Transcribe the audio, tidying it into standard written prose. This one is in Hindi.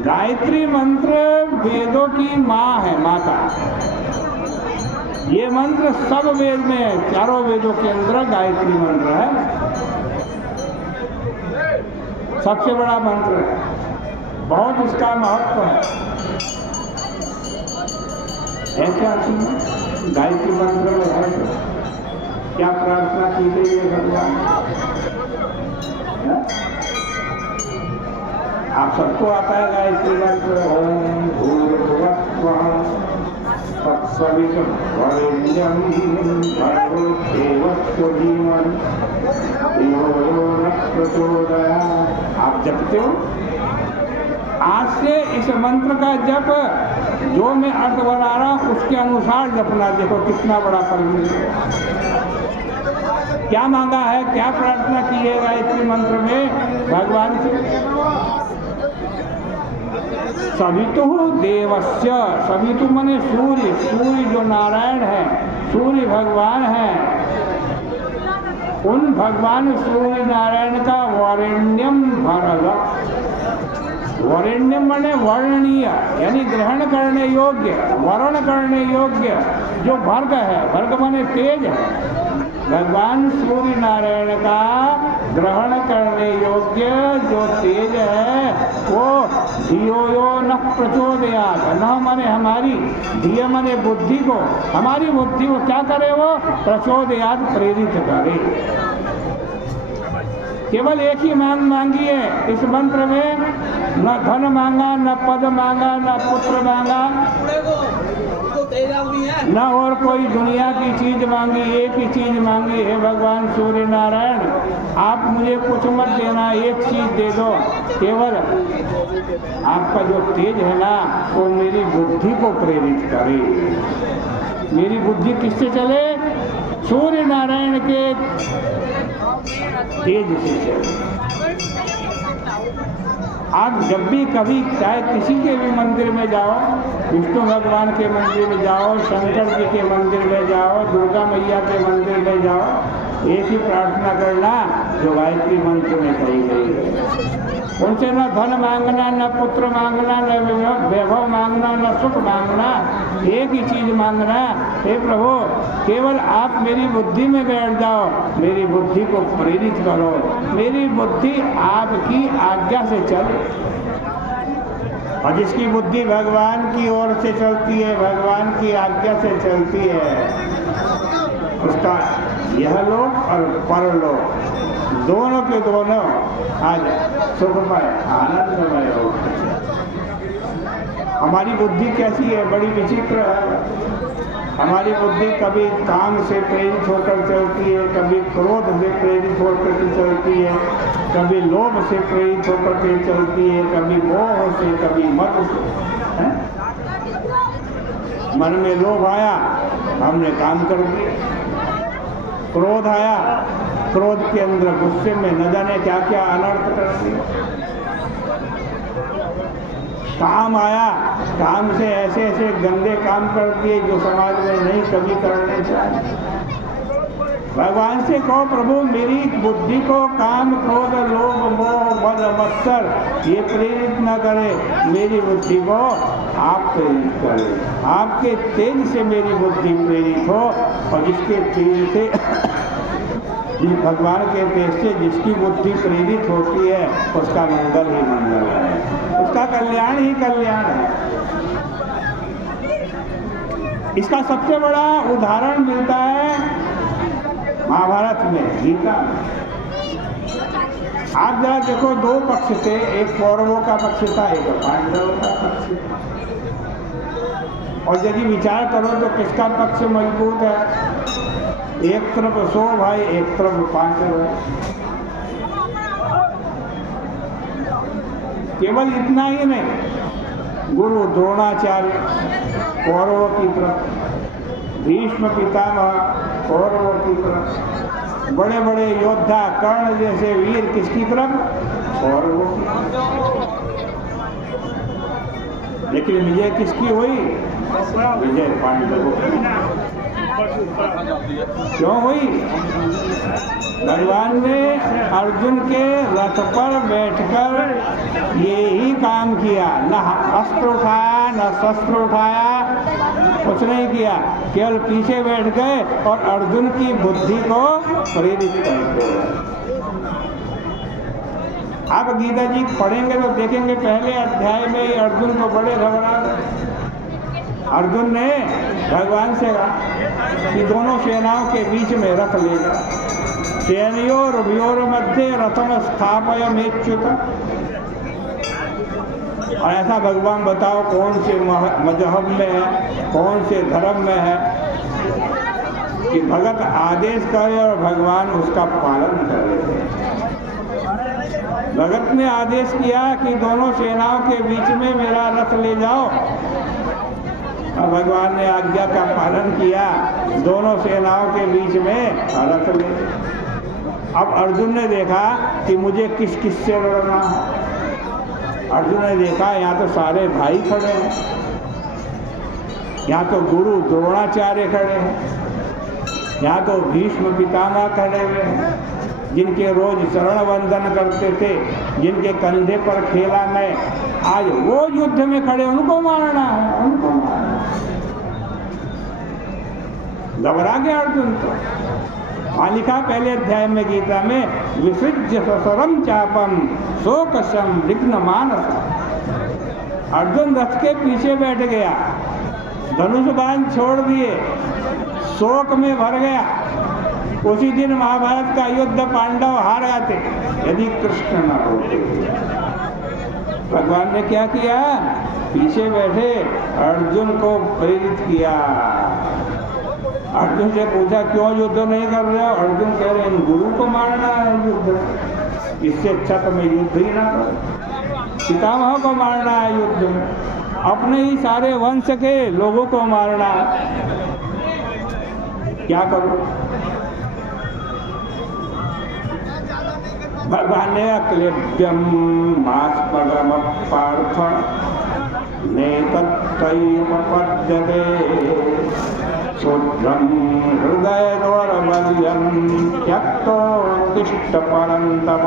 गायत्री मंत्र वेदों की माँ है, माता। ये मंत्र सब वेद में है, चारों वेदों के अंदर गायत्री मंत्र है, सबसे बड़ा मंत्र है, बहुत इसका महत्व है क्या चीज गायत्री मंत्र में है? क्या प्रार्थना की गई है भगवान? आप सबको आता है गायत्री मंत्र? ओम भूर्भुवस्सुवः तत्सवितुर्वरेण्यं भर्गो देवस्य धीमहि धियो यो नः प्रचोदयात्। आप जपते हो? आज से इस मंत्र का जप जो मैं अर्थ बना रहा हूं उसके अनुसार जपना। देखो कितना बड़ा फल मिलेगा। क्या मांगा है, क्या प्रार्थना की है गायत्री मंत्र में भगवान से? सवितु देवस्य, सवितु माने सूर्य, सूर्य जो नारायण है, सूर्य भगवान है, उन भगवान सूर्य नारायण का वरेण्यम भरग। वरेण्यम माने वर्णनीय, यानी ग्रहण करने योग्य, वर्ण करने योग्य जो भर्ग है, भर्ग माने तेज है, भगवान सूर्य नारायण का ग्रहण करने योग्य जो तेज है वो धियो यो नः प्रचोदयात्। न माने हमारी, धिय माने बुद्धि को, हमारी बुद्धि को क्या करे वो? प्रचोदयात्, प्रेरित करे। केवल एक ही मांग मांगी है इस मंत्र में, न धन मांगा, न पद मांगा, न पुत्र मांगा, न और कोई दुनिया की चीज मांगी, एक ही चीज मांगी है भगवान सूर्य नारायण, आप मुझे कुछ मत देना, एक चीज दे दो, केवल आपका जो तेज है ना वो मेरी बुद्धि को प्रेरित करे। मेरी बुद्धि किससे चले? सूर्य नारायण के तेज से चले। आप जब भी कभी चाहे किसी के भी मंदिर में जाओ, विष्णु भगवान के मंदिर में जाओ, शंकर जी के मंदिर में जाओ, दुर्गा मैया के मंदिर में जाओ, एक ही प्रार्थना करना जो गायत्री मंत्र में कही गई है। उनसे न धन मांगना, न पुत्र मांगना, न वैभव मांगना, न सुख मांगना, एक ही चीज मांगना, हे प्रभु केवल आप मेरी बुद्धि में बैठ जाओ, मेरी बुद्धि को प्रेरित करो, मेरी बुद्धि आपकी आज्ञा से चले। और जिसकी बुद्धि भगवान की ओर से चलती है, भगवान की आज्ञा से चलती है, उसका यह लोक और परलोक दोनों के दोनों आज सुखमय आनंदमय हो। हमारी बुद्धि कैसी है? बड़ी विचित्र है। हमारी बुद्धि कभी काम से प्रेरित होकर चलती है, कभी क्रोध से प्रेरित होकर के चलती है, कभी लोभ से प्रेरित होकर के चलती है, कभी मोह से, कभी मद से। मन में लोभ आया, हमने काम कर दिया। क्रोध आया, क्रोध के अंदर गुस्से में न जाने क्या क्या अनर्थ कर दिया। काम आया, काम से ऐसे ऐसे गंदे काम कर दिए जो समाज में नहीं कभी करने चाहिए। भगवान से कहो प्रभु मेरी बुद्धि को काम, क्रोध, लोभ, मोह, मद, मत्सर ये प्रेरित न करे, मेरी बुद्धि को आप प्रेरित करें। आपके तेज से मेरी बुद्धि प्रेरित हो, और जिसके तेज से जिस भगवान के तेज से जिसकी बुद्धि प्रेरित होती है उसका मंगल ही मंगल है, उसका कल्याण ही कल्याण है। इसका सबसे बड़ा उदाहरण मिलता है महाभारत में, गीता में। आप जरा देखो, दो पक्ष थे, एक कौरवों का पक्ष था, एक पांडवों का पक्ष था, और यदि विचार करो तो किसका पक्ष मजबूत है? एक तरफ 100 भाई, एक तरफ 5 है। केवल इतना ही नहीं, गुरु द्रोणाचार्य कौरवों की तरफ, भीष्म पितामह कौरवों की तरफ, बड़े बड़े योद्धा कर्ण जैसे वीर किसकी तरफ? कौरवों की तरफ। लेकिन विजय किसकी हुई? विजय पांडवों की। क्यों हुई? भगवान ने अर्जुन के रथ पर बैठकर ये ही काम किया, न अस्त्र उठाया न शस्त्र उठाया, कुछ नहीं किया, केवल पीछे बैठ गए और अर्जुन की बुद्धि को प्रेरित करते रहे। आप गीता जी पढ़ेंगे तो देखेंगे पहले अध्याय में ही अर्जुन को बड़े घबरा गए। अर्जुन ने भगवान से कहा कि दोनों सेनाओं के बीच में रथ ले जा, सेनयोर उभयोर मध्य रथम स्थापयमेच्युत। और ऐसा भगवान बताओ कौन से मजहब में है, कौन से धर्म में है कि भगत आदेश करे और भगवान उसका पालन करे। भगत ने आदेश किया कि दोनों सेनाओं के बीच में मेरा रथ ले जाओ, और भगवान ने आज्ञा का पालन किया, दोनों सेनाओं के बीच में रथ ले। अब अर्जुन ने देखा कि मुझे किस किस से लड़ना है। अर्जुन ने देखा यहाँ तो सारे भाई खड़े हैं, यहाँ तो गुरु द्रोणाचार्य खड़े हैं, यहाँ तो भीष्म पितामह खड़े हुए हैं, जिनके रोज शरण वंदन करते थे, जिनके कंधे पर खेला मैं, आज वो युद्ध में खड़े, उनको मारना है, उनको मारना है। घबरा गया अर्जुन तो। वहाँ लिखा पहले अध्याय में गीता में, विसृज्य ससरम चापम शोकशम विघ्न मानस। अर्जुन रथ के पीछे बैठ गया, धनुष बाण छोड़ दिए, शोक में भर गया। उसी दिन महाभारत का युद्ध पांडव हार जाते यदि कृष्ण न होते। भगवान ने क्या किया? पीछे बैठे अर्जुन को प्रेरित किया। अर्जुन से पूछा क्यों युद्ध नहीं कर रहे हो? अर्जुन कह रहे इन गुरु को मारना है युद्ध, इससे अच्छा तो मैं युद्ध ही ना करूं। पितामह को मारना है युद्ध में, अपने ही सारे वंश के लोगों को मारना है, क्या करूं? भगवान ने अक्लेभ्यम मास्पगम पार्थ नेतत्तैवपद्यते शूद्रं हृदय दौर्बल्यं त्यक्तोत्तिष्ठ परन्तप।